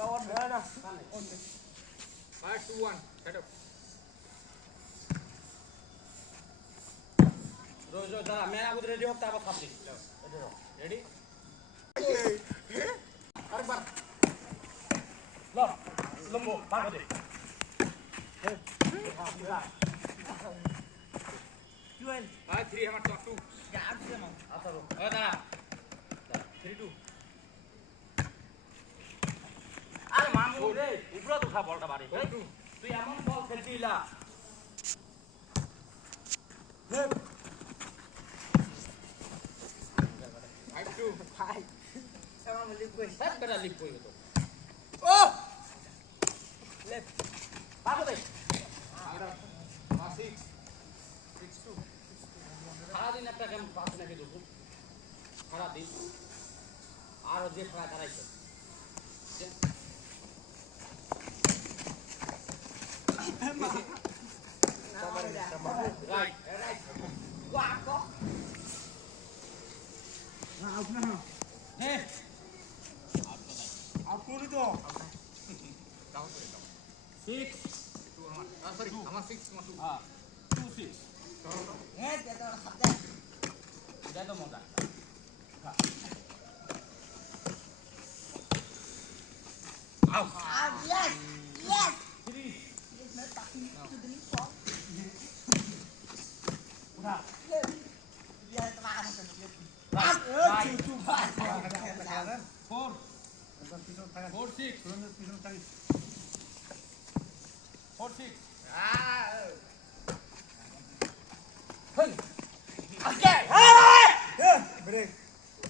Alright, 2-1. Set up. रोज जरा मैं आपको रेडी होता है आप रेडी अरे बार लो लंबो भाग दे क्यों 3 हमारे तो 2. यार से ना आता रो दादा 3-2 আরে মামু রে উপরে তো খা বলটা বাড়ি তুই এমন বল খেলছিলা Right 2. ভাই এমন লিপ কই সব বেটা লিপ কই তো ও লেফট ভাগ দে 6. 6-2. সারা দিন একটা গেম পাস নাকি দুপুর সারা দিন আর যে খেলা করাইছে রাইট রাইট ওয়াকো না আউট না হে আউট করি তো Down করে দাও. 6 2 আমার. Sorry, আমার 6 আমার 2. হ্যাঁ 2-6 হে এটা হাতে এটা তো মজা আউট yes yes 3 मैं ताकि कितनी सॉफ्ट उठा ये तुम्हारा है राइट राइट तू बात 4 पिछन थाका 4-6 पिछन थाकी 4-6 full okay break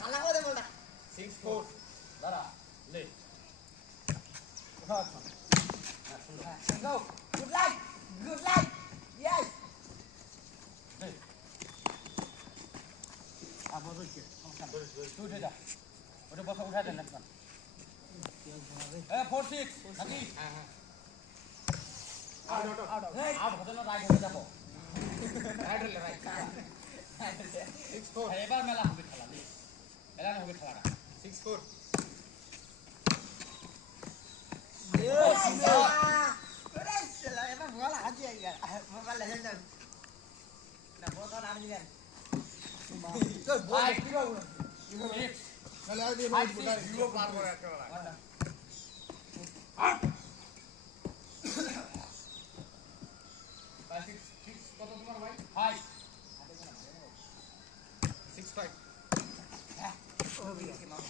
Alak ko din mo na. 6-4. दादा ले उठा go good luck yes ले अब बस के तू उठे जा उठे बस उठा दे नेक्स्ट ए 4-6 নাকি হ্যাঁ হ্যাঁ out আউট হতে না রাইট হয়ে যাবো রাইট হলে রাইট 6-4. এবার মেলা হবে খেলা লে মেলা হবে খেলাটা 6-4. yes yes चला ये मैं बोला आज यार मोबाइल ले जा ना बहुत और आने दिया good boy তাহলে আর দিয়ে জিরো পার করে একটা বেলা. ভাই 6 কত তোমার ভাই? হাই 6-5. oh भी है मामा